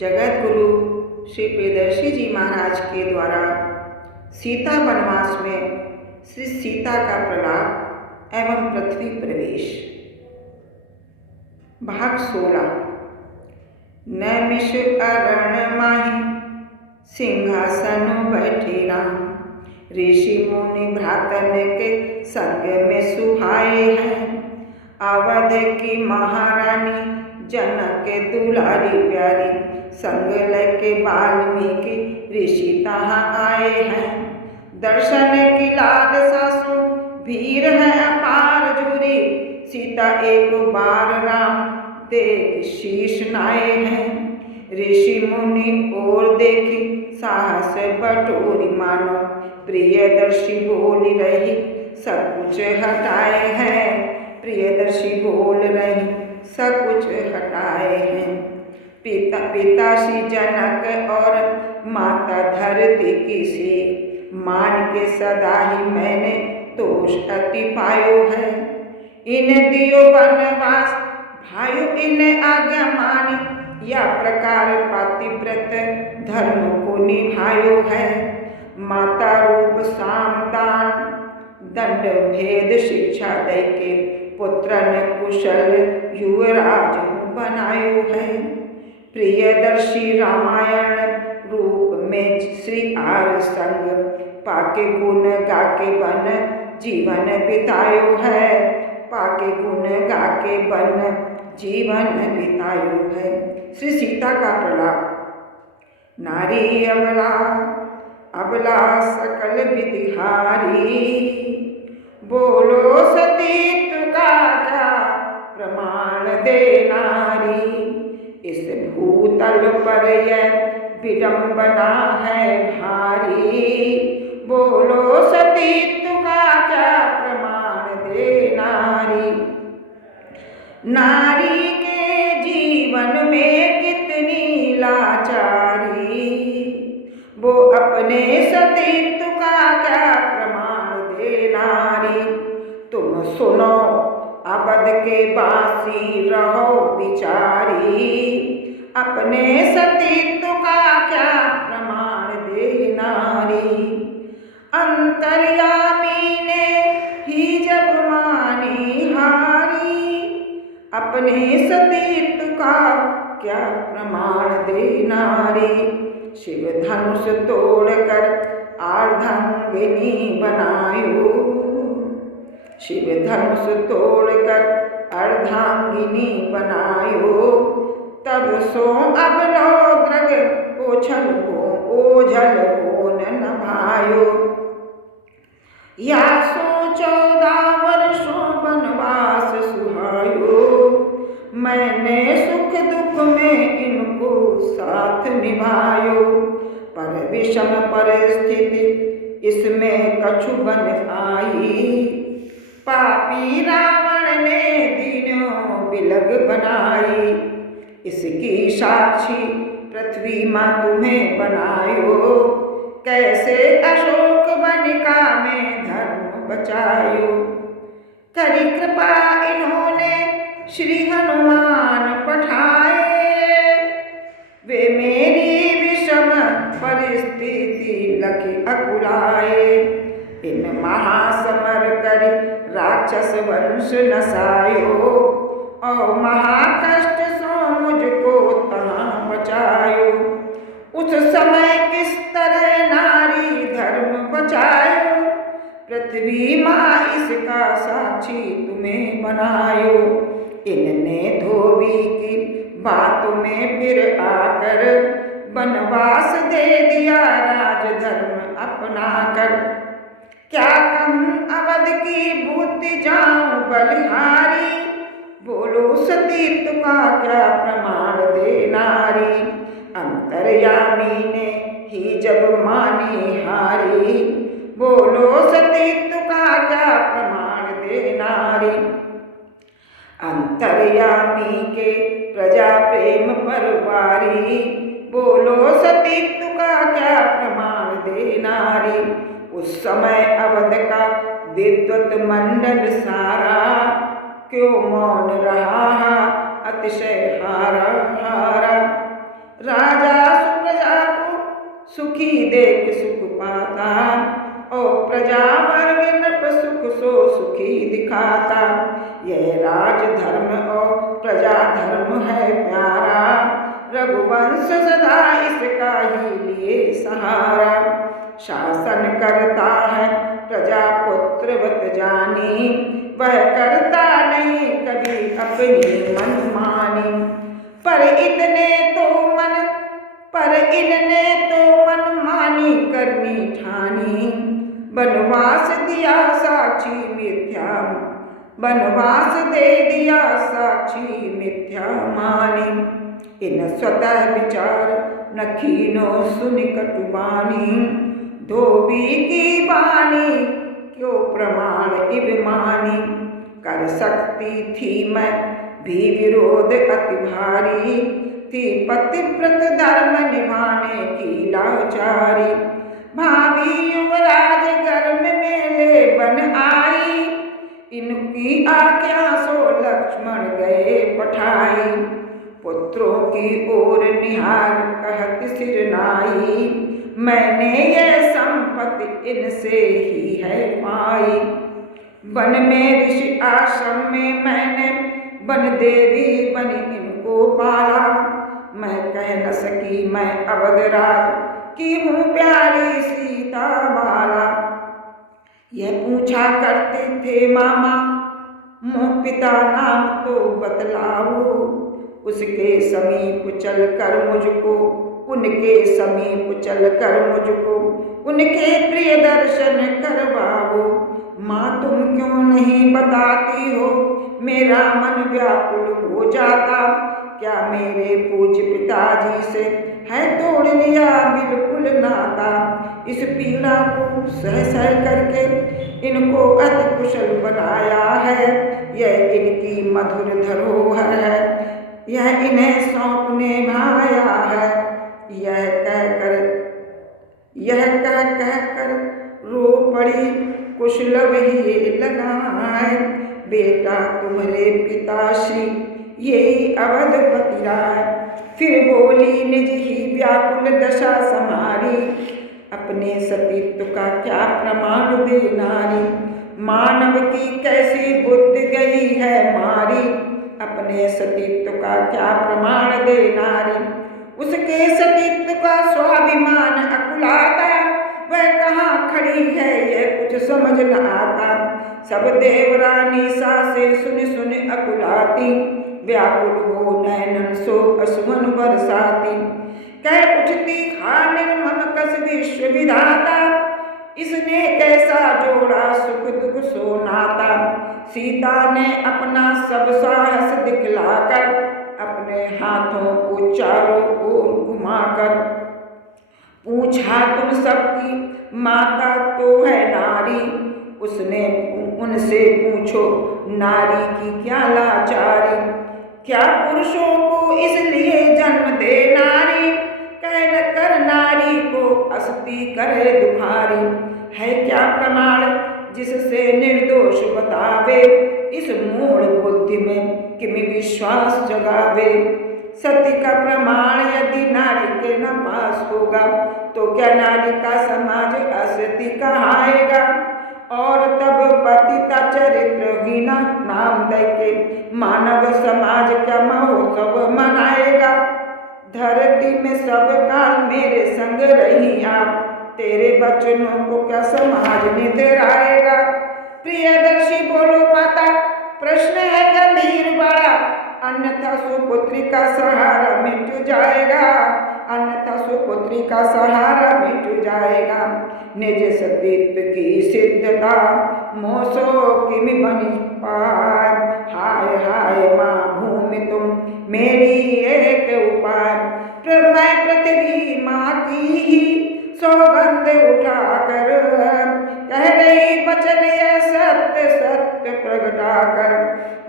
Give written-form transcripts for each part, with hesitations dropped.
जगत गुरु श्री प्रियदर्शी जी महाराज के द्वारा सीता वनवास में श्री सीता का प्रलाप एवं पृथ्वी प्रवेश। भाग 16। नैमिष अरण माही सिंहासन बैठे राम, ऋषि मुनि भ्रातन के संग में सुहाए हैं। अवध की महारानी जनक दुलारी प्यारी, संग लेके वाल्मीकि ऋषि तहाँ आए हैं। दर्शन की लाल सासु भीड़ है अपार जुरी, सीता एक बार राम देख शीश नाए हैं। ऋषि मुनि और देखी साहस बटोरी, मानो प्रियदर्शी बोल रही सब कुछ हटाए हैं। प्रियदर्शी बोल रही सब कुछ हटाए हैं। पिता श्री जनक और माता धरती की से, मान के सदा ही मैंने दोष अति पायो है। इन दियो वनवास भाइयों इन आज्ञा मानी, या प्रकार पातिव्रत धर्म को निभायो है। माता रूप सामदान दंड भेद शिक्षा दे के, पुत्रन कुशल युवराज बनायो है। प्रियदर्शी रामायण रूप में श्री आर संग, पाके गुण गाके बन जीवन बितायो है। पाके गुण गाके बन जीवन बितायो है। श्री सीता का प्रलाप। नारी अबला अबला सकल विधिहारी, बोलो सतीत्व का क्या प्रमाण दे नारी। इस भूतल पर यह विडंबना है भारी, बोलो सतीत्व का क्या प्रमाण दे नारी। नारी के जीवन में कितनी लाचारी, वो अपने सतीत्व का क्या प्रमाण दे नारी। तुम सुनो अवध के बासी रहो बिचारी, अपने सतीत्व का क्या प्रमाण दे नारी। अंतर्यामी ने ही जब मानी हारी, अपने सतीत्व का क्या प्रमाण दे नारी। शिव धनुष तोड़कर अर्धांगिनी बनायो, शिव धनुष तोड़कर अर्धांगिनी बनायो। तब सो अब लोग ओझल हो न भायो, या सो 14 वर्षों वनवास सुहायो। मैंने सुख दुख में इनको साथ निभायो, पर विषम परिस्थिति इसमें कछु बन आई। पापी रावण ने दिनों बिलग बनाई, इसकी साक्षी पृथ्वी माँ तुम्हें बनायो। कैसे अशोक वनिका में धर्म बचायो, करी कृपा इन्होंने श्री हनुमान पठाए। वे मेरी विषम परिस्थिति लखी अकुलाए, इन महासमर करी राक्षस वंश नसायो। और महाकष्ट सो मुझको तहाँ बचायो, उस समय किस तरह नारी धर्म बचायो। पृथ्वी माँ इसका साक्षी तुम्हें बनायो। इनने धोबी की बातों में फिर आकर, वनवास दे दिया राजधर्म अपना कर। क्या कहूँ अवध की बुद्धि जाऊं बलिहारी, बोलो सतीत्व का क्या प्रमाण दे नारी। अंतर्यामी ने ही जब मानी हारी, बोलो सतीत्व का क्या प्रमाण दे नारी। अंतर्यामी के प्रजा प्रेम परवारी, बोलो सतीत्व का क्या प्रमाण दे नारी। उस समय अवध का विद्वत मंडल सारा, क्यों मौन रहा अतिशय हारा हारा। राजा सुप्रजा को सुखी देख सुख पाता, और प्रजा वर्ग नृप सुख सो सुखी दिखाता। यह राज धर्म और प्रजा धर्म है प्यारा, रघुवंश सदा इसका ही लिए सहारा। शासन करता है प्रजा पुत्रवत जानी, वह करता नहीं कभी अपनी मनमानी। पर इनने तो मनमानी करनी ठानी, बनवास दिया साक्षी मिथ्या, बनवास दे दिया साक्षी मिथ्या मानी। इन स्वतः विचार न कीनो सुन कटुबानी, धोबी की बानी क्यों प्रमाण इब मानी। कर सकती थी मैं भी विरोध अति भारी, थी पतिव्रत धर्म निभाने की लाचारी। भावी युवराज गर्भ में ले बन आई, इनकी आज्ञा सो लक्ष्मण गए पठाई। पुत्रों की ओर निहार कहत सिर नाई, मैंने यह संपत्ति इनसे ही है पाई। वन में ऋषि आश्रम में मैंने वन देवी बनी इनको पाला, मैं कह न सकी मैं अवधराज की हूँ प्यारी सीता बाला। यह पूछा करते थे मामा मोह पिता नाम तो बतलाओ, उसके समीप चल कर मुझको, उनके समीप चल कर मुझको उनके प्रिय दर्शन करवाओ। माँ तुम क्यों नहीं बताती हो, मेरा मन व्याकुल हो जाता। क्या मेरे पूज्य पिताजी से है तोड़ लिया बिल्कुल नाता। इस पीड़ा को सह सह करके इनको अति कुशल बनाया है, यह इनकी मधुर धरोहर है, यह इन्हें सौंपने भाया है। यह कह कर रो पड़ी कुशल वही लगाए, बेटा तुम्हारे पिताश्री यही अवधपति राय। फिर बोली निज ही व्याकुल दशा समारी, अपने सतीत्व का क्या प्रमाण दे नारी। मानव की कैसी बुद्धि गई है मारी, अपने सतीत्व का क्या प्रमाण दे नारी। उसके सतीत्व का स्वाभिमान अकुलाता, वह कहाँ खड़ी है यह कुछ समझ न आता। सब देवरानी सासे सुन सुन अकुलाती, व्याकुल हो नैनन सो अश्रुन बरसाती। कह उठती खा निर्मम कस विश्व विधाता, इसने कैसा जोड़ा सुख दुख सो नाता। सीता ने अपना सब साहस दिखलाकर, अपने हाथों को चारों ओर घुमाकर पूछा तुम सबकी माता तो है नारी। उसने उनसे पूछो नारी की क्या लाचारी, क्या पुरुषों को इसलिए जन्म दे नारी, कह न कर नारी को अस्ति करे दुखारी। है क्या प्रमाण जिससे निर्दोष बतावे, इस मूढ़ बुद्धि में किमि विश्वास जगावे। सत्य का प्रमाण यदि नारी के न पास होगा, तो क्या नारी का समाज असती कहाएगा। और तब पतिता चरित्रहीना नाम देके मानव समाज क्या महोत्सव मनाएगा। धरती में सब काल मेरे संग रही आप, तेरे बचनों को क्या समाज निधराएगा। प्रियदर्शी बोलो माता, प्रश्न है गंभीर बड़ा, अन्यथा सुपुत्री का सहारा मिट जाएगा, अन्यथा सुपुत्री का सहारा मिट जाएगा। निज सतीत्व की सिद्धता मोसो किमि बनी पाए, हाय हाय माँ भूमि तुम मेरी एक उपाय। मैं पृथ्वी माँ की ही सौगंध उठाकर, कह रही वचन यह सत्य सत्य प्रगटाकर।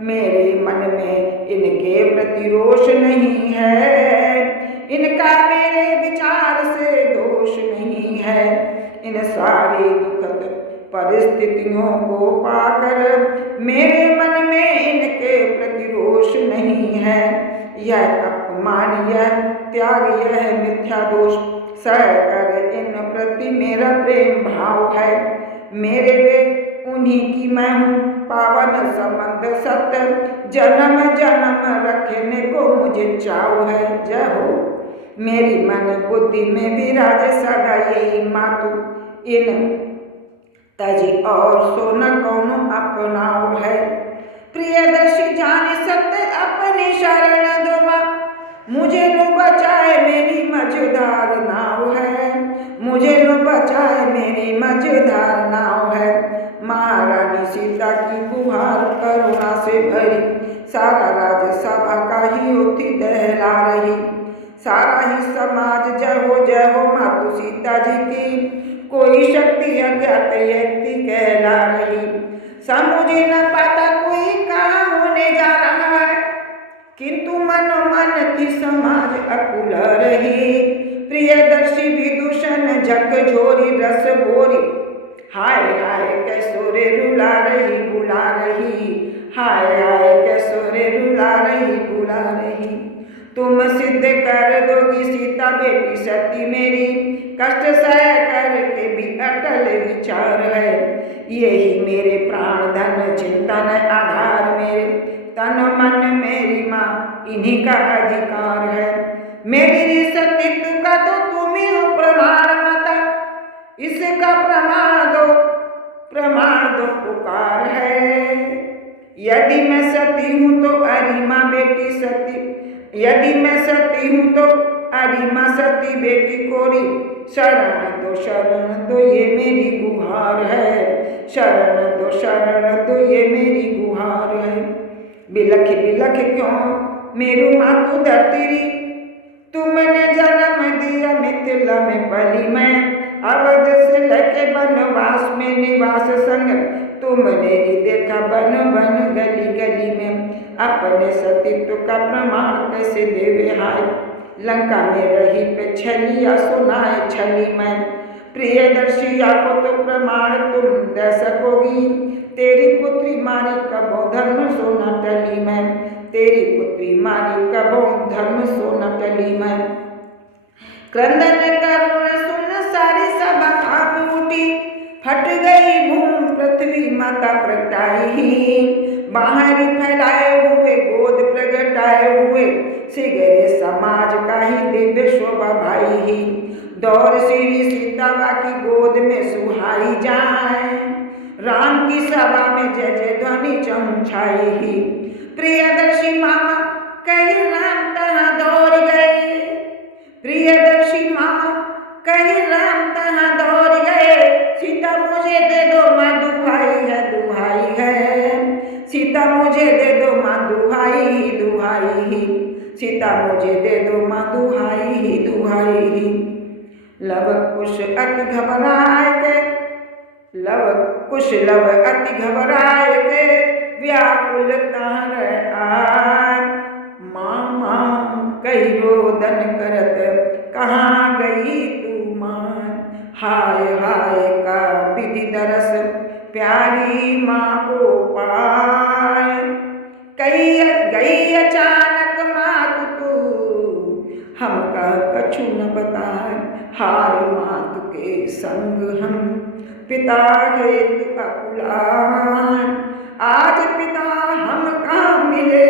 मेरे मन में इनके प्रति रोष नहीं है, इनका मेरे विचार से दोष नहीं है। इन सारी दुखद परिस्थितियों को पाकर मेरे मन में इनके प्रति रोष नहीं है। यह अभिमान यह त्याग यह मिथ्या दोष सह कर इन प्रति मेरा प्रेम भाव है। मेरे वे उन्हीं की मैं हूँ पावन संबंध सत्य जन्म जन्म रखने को मुझे चाव है। जय हो मेरी मन बुद्धि में विराज सदा यही मातु इन तजी और सो न कौन अपनाओ है। प्रियदर्शी जाने सत्य अपनी शरण दो माँ मुझे लो बचाए मेरी मझधार नाव है। मुझे लो बचाए मेरी मझधार नाव है। महारानी सीता की गुहार करुणा से भरी सारा राजसभा का ही होती दहला रही। सारा ही समाज जय हो मातु सीता जी की कोई शक्ति अज्ञात व्यक्ति कहला रही। समझे न पाता कोई कहाँ होने जा रहा है किंतु मनो मन थी समाज अकुल रही। प्रियदर्शी विदूषण झकझोरी रस बोरी हाय हाय कैसोरे रुला रही बुला रही। हाय हाय कैसोरे रुला रही बुला रही। तुम सिद्ध कर दोगी सीता बेटी सती मेरी कष्ट सह करके भी अटल विचार है। यही मेरे प्राण धन चिंतन आधार मेरे तन मन मेरी माँ इन्हीं का अधिकार है। मेरी सतीत्व का तो तुम ही हो प्रमाण माता इसका प्रमाण दो पुकार है। यदि मैं सती हूँ तो अरिमा बेटी सती यदि मैं सती हूँ तो अरिमा सती बेटी कोरी शरण दो ये मेरी गुहार है। शरण दो ये मेरी गुहार है। बिलख बिलख क्यों मेरू मातु धरती तुमने जन्म दिया मिथिला में पली मैं अवध से लेके बनवास में निवास संग तुमने ही देखा बन बन गली गली में अपने सतीत्व का प्रमाण कैसे देवे हाय। लंका में रही पे छलिया सुनाए छली मैं प्रियदर्शिया को तो प्रमाण तुम दे सकोगी। तेरी पुत्री मारी कबो धर्म सोना टली मैं तेरी पुत्री मारी कबो धर्म सोना टली मैं। क्रंदन करुण सुन सारी सभा कांप उठी फट गई भूमि पृथ्वी माता प्रगटाई। बाहरी फैलाए हुए गोद प्रगटाए हुए सिगरे समाज का ही दिव्य शोभा भाई ही। दौर श्री सीता की गोद में सुहाई जाए राम की सभा में जय जय ध्वनि चमछाई ही। प्रियदर्शी मामा कहीं राम तहाँ दौड़ गए प्रियदर्शी मामा कहीं राम तहाँ दौड़ गए। सीता मुझे दे दो माँ दुहाई है सीता मुझे दे दो माँ दुहाई ही सीता मुझे दे दो माँ दुहाई ही। लव कुश अति घबराए के व्याकुल तार आय। मामा कही रोदन करत कहाँ गई तू माँ। हाय हाय का विधि दरस प्यारी माँ को पाए। गई अचानक मातु तू हम का कछु न बताए। हाय मातु के संग हम पिता हेतु अकुलान आज पिता हम कहाँ मिले।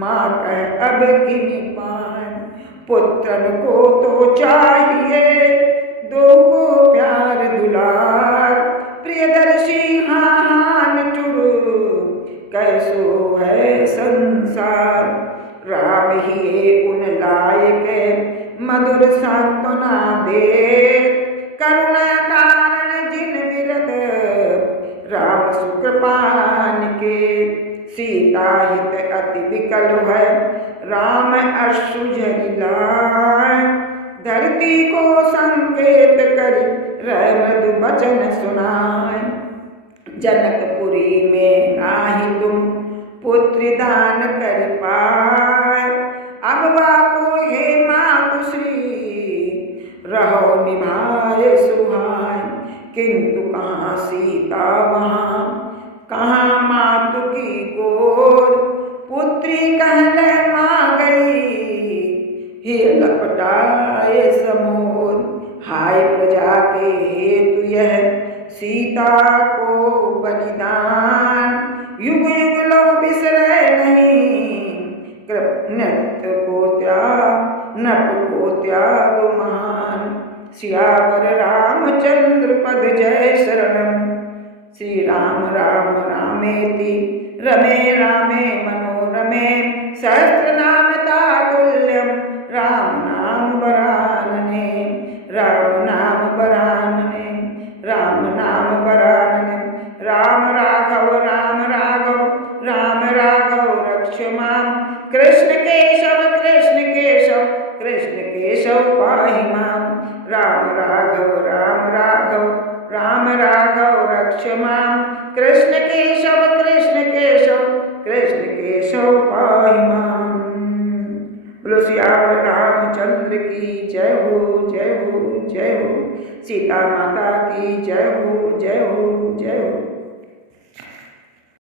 माँ कह अब किन्हीं पान पुत्रन को तो चाहिए दो को प्यार दुलार। प्रियदर्शी हान चुरु कैसो है संसार। राम ही उन लायक मधुर सांत्वना दे करुणा कारण जिन विरद राम सुकृपान के। सीता हित अति विकल है राम अश्रु झरिलाए। धरती को संकेत करी रह मृदु वचन सुनाए। जनकपुरी में नाही तुम पुत्र दान कर पाए। अब वाको हे मातु श्री रहो निभाए सुहाय। किंतु कहाँ सीता वहाँ कहाँ मातु की गोद पुत्री कहले माँ गई ये लपटाए समोद। हाय प्रजा के हेतु यह सीता को बलिदान। युग युग लो बिसरे नहीं, नट को त्याग महान। सियावर रामचंद्र पद जय शरणम। श्री राम राम रामेति रमे रामे मनोरमे। सहस्रनाम तातुल्यम राम नाम वरानने। राम नाम वरानने, राम नाम वरानने। राम राघव राम राघव, राम राघव रक्ष माम। कृष्ण केशव कृष्ण केशव, कृष्ण केशव पाहि माम। राम राघव राम राघव, राम राघव रक्ष माम। कृष्ण केशव कृष्ण केशव, कृष्ण केशव पाहि माम। बोलो सियावर रामचंद्र की जय हो, जय हो, जय हो। सीता माता की जय हो, जय हो, जय हो।